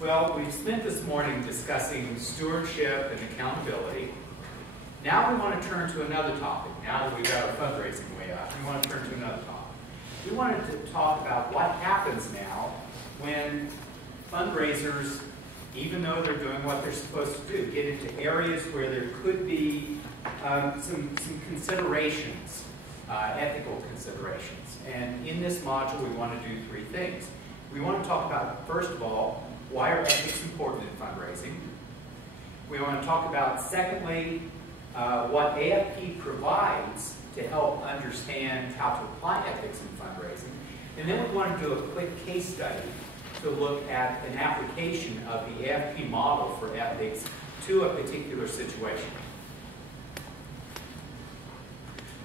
Well, we've spent this morning discussing stewardship and accountability. Now we want to turn to another topic. Now that we've got our fundraising way up, we want to turn to another topic. We wanted to talk about what happens now when fundraisers, even though they're doing what they're supposed to do, get into areas where there could be some considerations, ethical considerations. And in this module, we want to do three things. We want to talk about, first of all, why are ethics important in fundraising? We want to talk about, secondly, what AFP provides to help understand how to apply ethics in fundraising. And then we want to do a quick case study to look at an application of the AFP model for ethics to a particular situation.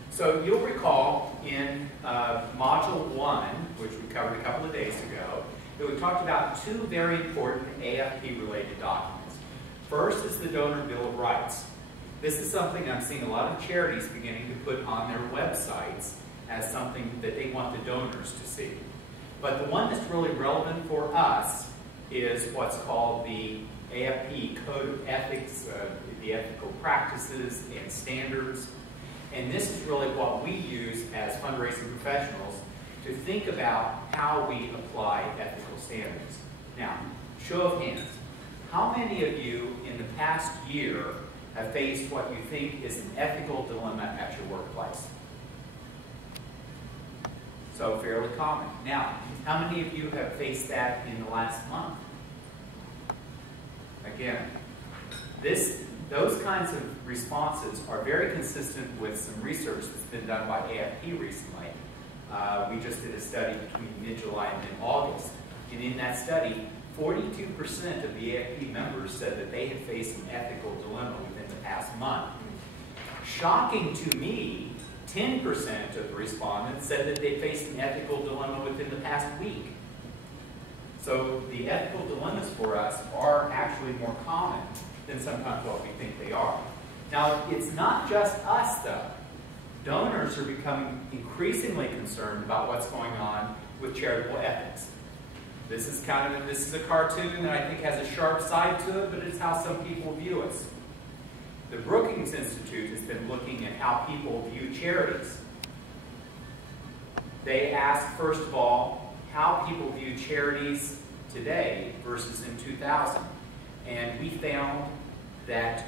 So you'll recall in Module 1, which we covered a couple of days ago, that we talked about two very important AFP-related documents. First is the Donor Bill of Rights. This is something I'm seeing a lot of charities beginning to put on their websites as something that they want the donors to see. But the one that's really relevant for us is what's called the AFP Code of Ethics, the ethical practices and standards. And this is really what we use as fundraising professionals to think about how we apply ethical standards. Now, show of hands. How many of you in the past year have faced what you think is an ethical dilemma at your workplace? So fairly common. Now, how many of you have faced that in the last month? Again, those kinds of responses are very consistent with some research that's been done by AFP recently. We just did a study between mid-July and mid-August. And in that study, 42% of the AFP members said that they had faced an ethical dilemma within the past month. Shocking to me, 10% of the respondents said that they faced an ethical dilemma within the past week. So the ethical dilemmas for us are actually more common than sometimes what we think they are. Now, it's not just us, though. Donors are becoming increasingly concerned about what's going on with charitable ethics. This is a cartoon that I think has a sharp side to it, but it's how some people view us. The Brookings Institute has been looking at how people view charities. They asked, first of all, how people view charities today versus in 2000. And we found that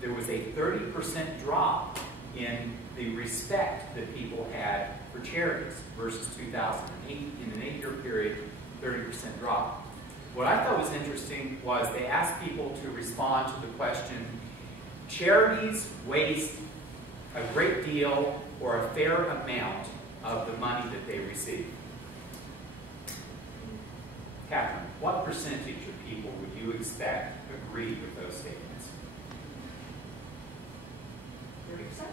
there was a 30% drop in the respect that people had for charities versus 2000. In an 8-year period, 30% drop. What I thought was interesting was they asked people to respond to the question, charities waste a great deal or a fair amount of the money that they receive. Catherine, what percentage of people would you expect agree with those statements? 30%?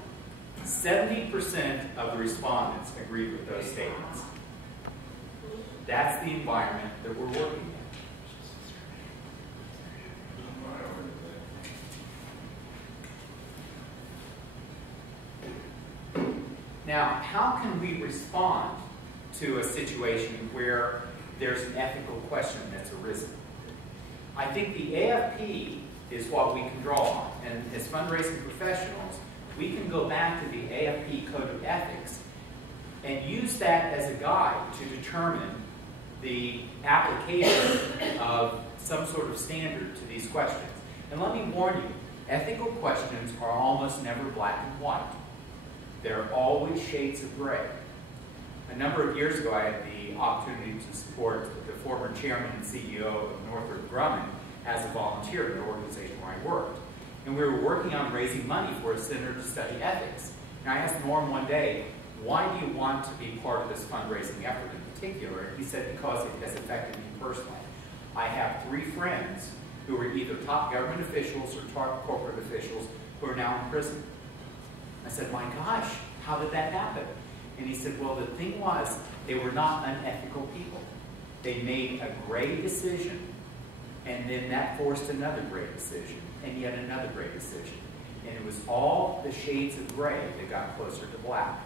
70% of the respondents agreed with those statements. That's the environment that we're working in. Now, how can we respond to a situation where there's an ethical question that's arisen? I think the AFP is what we can draw on. And as fundraising professionals, we can go back to the AFP Code of Ethics and use that as a guide to determine the application of some sort of standard to these questions. And let me warn you, ethical questions are almost never black and white. They're always shades of gray. A number of years ago, I had the opportunity to support the former chairman and CEO of Northrop Grumman as a volunteer in the organization where I worked. And we were working on raising money for a center to study ethics. And I asked Norm one day, why do you want to be part of this fundraising effort in particular? And he said, because it has affected me personally. I have 3 friends who are either top government officials or top corporate officials who are now in prison. I said, my gosh, how did that happen? And he said, well, the thing was, they were not unethical people. They made a great decision, and then that forced another great decision, and yet another great decision. And it was all the shades of gray that got closer to black.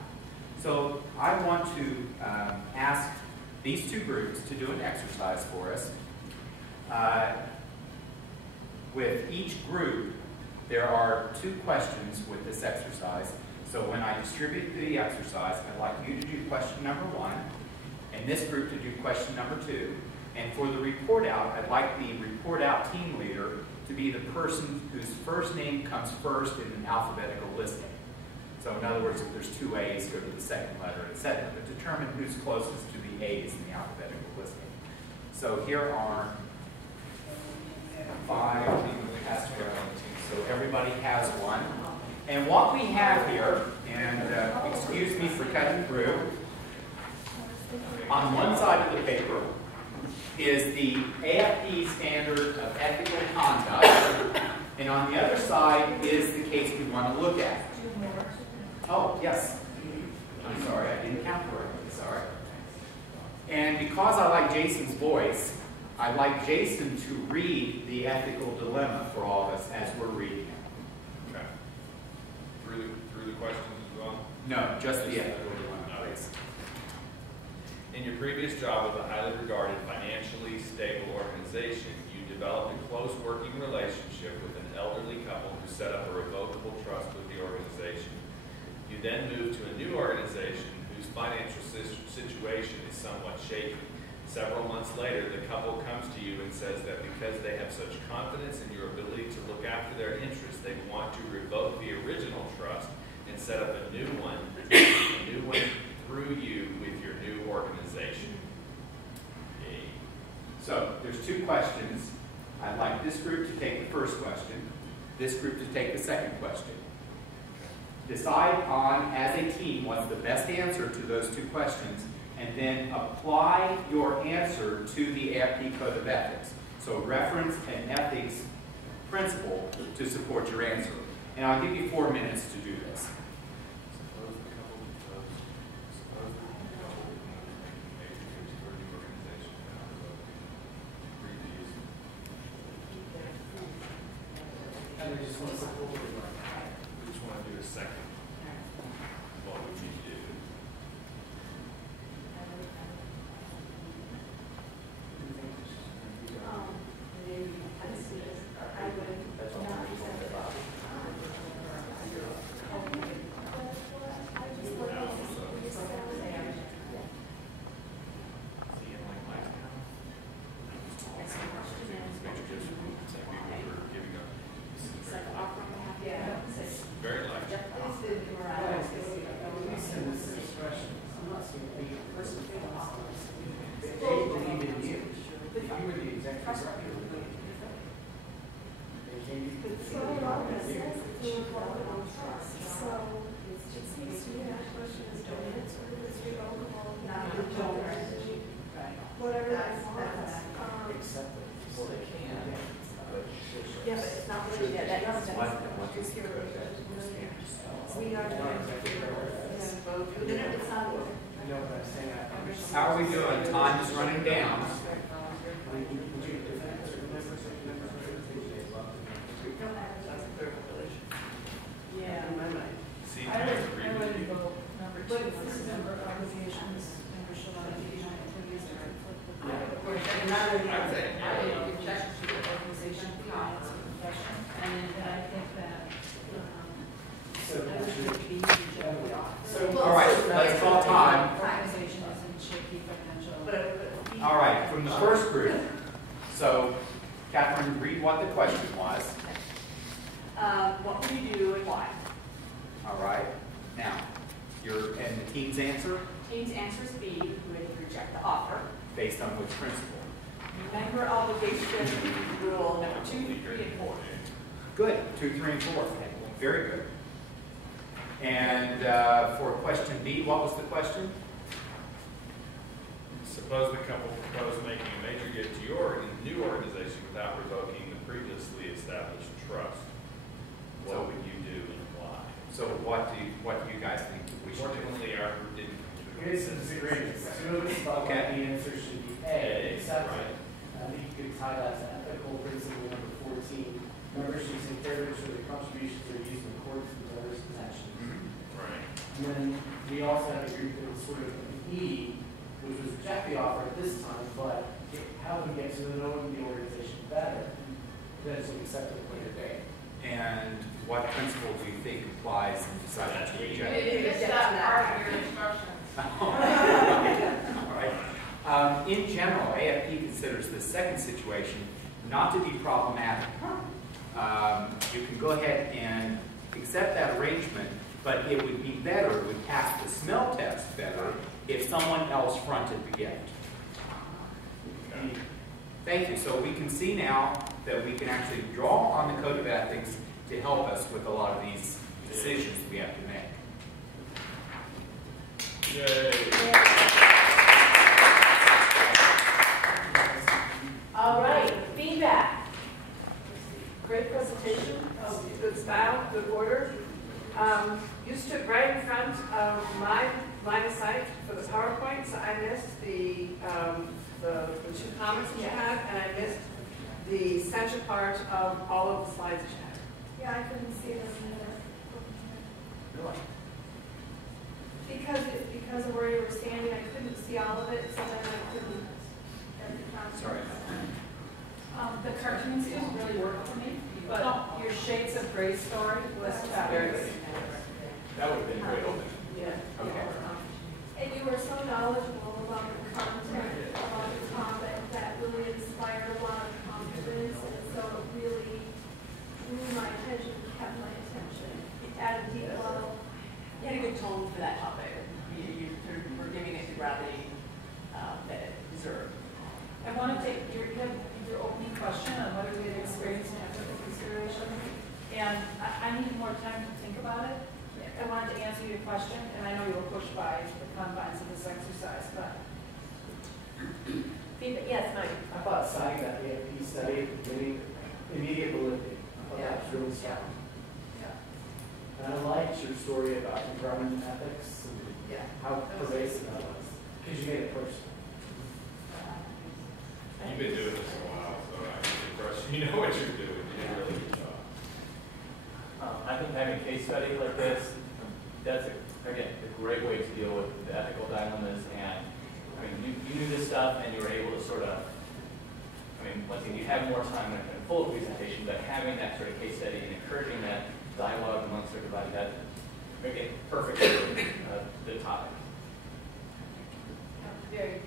So I want to ask these two groups to do an exercise for us. with each group, there are 2 questions with this exercise. So when I distribute the exercise, I'd like you to do question number 1, and this group to do question number 2. And for the report out, I'd like the report out team leader to be the person whose first name comes first in an alphabetical listing. So in other words, if there's 2 A's, go to the second letter, etc. But determine who's closest to the A's in the alphabetical listing. So here are 5 past so everybody has one. And what we have here, and excuse me for cutting through, on one side of the paper is the AFP standard of ethical conduct, and on the other side is the case we want to look at. Oh, yes. I'm sorry, I didn't count correctly, sorry. And because I like Jason's voice, I'd like Jason to read the ethical dilemma for all of us as we're reading it. Okay. Through the questions as well? No, just the ethical dilemma, please. In your previous job with a highly regarded, financially stable organization, you developed a close working relationship with an elderly couple who set up a revocable trust with the organization. You then moved to a new organization whose financial situation is somewhat shaky. Several months later, the couple comes to you and says that because they have such confidence in your ability to look after their interests, they want to revoke the original trust and set up a new one through you with your new organization. Yay. So there's 2 questions. I'd like this group to take the first question, this group to take the second question. Decide on, as a team, what's the best answer to those 2 questions, and then apply your answer to the AFP Code of Ethics. So reference an ethics principle to support your answer. And I'll give you 4 minutes to do this. We just want to do a second. What would you do? Very light. Whatever that's yeah, but it's not really that. That's we are it's not. How are we doing? Time is running down. Yeah. See, I would go number 2, member obligations, membership obligation activities that conflict with the organization, clients, and profession. And I think that should be All right, let's call time. organization isn't shaky financial. All right, from the first group. So, Catherine, read what the question was. What would you do and why? All right. Now, and the team's answer? Team's answer is B, who would reject the offer. Based on which principle? Member obligation rule number 2, 3, and 4. Good. 2, 3, and 4. Very good. And for question B, what was the question? suppose the couple proposed making a major gift to your new organization without revoking the previously established trust. What would you do and why? So what do you guys think that we should do? Fortunately, our group didn't come to an Here's some disagreements. Two of us thought the answer should be A, accepted. Right. I think you could tie that to ethical principle number 14. Members should take care to ensure the contributions are used in accordance with others' possessions. Right. And then we also had a group that was sort of E, which was reject the offer at this time, but help them get to know the organization potentially accept it at a later date. And what principle do you think applies in deciding to reject? You missed that part of your instructions. All right. In general, AFP considers the second situation not to be problematic. You can go ahead and accept that arrangement, but it would be better, it would pass the smell test better if someone else fronted the gift. Thank you. So we can see now that we can actually draw on the Code of Ethics to help us with a lot of these decisions we have to make. Yay. All right, feedback. Great presentation, good style, good order. You stood right in front of my line of sight for the PowerPoint, so I missed the two comments that you had, and I missed the center part of all of the slides that you had. Yeah, I couldn't see them either. Really? Because of where you were standing, I couldn't see all of it, so then I couldn't. Sorry. The cartoons didn't really work for me, but your Shades of Grey story was fabulous. That would have been great opening. Yeah. Okay. And you were so knowledgeable about the content, about the topic, that really inspired a lot of confidence, and so it really drew my attention, kept my attention at a deep level. You had a good tone for that topic. You were giving it the gravity that it deserved. I want to take your opening question on whether we had experienced an ethical consideration, and I need more time to think about it. I wanted to answer your question, and I know you were pushed by the confines of this exercise, but Yes, Mike. I thought citing that AFP study at the beginning, immediate validity. I thought that was really strong. Yeah. And I liked your story about environment ethics and Yeah. how pervasive that was, because you made it personal. You've been doing this a while, so I'm impressed. You know what you're doing. You did a really good job. I think having a case study like this, that's, again, a great way to deal with the ethical dilemmas. And, I mean, you knew this stuff and you were able to sort of, I mean, once again, you have more time in a full presentation, but having that sort of case study and encouraging that dialogue amongst everybody, that, okay, perfect for the topic. Very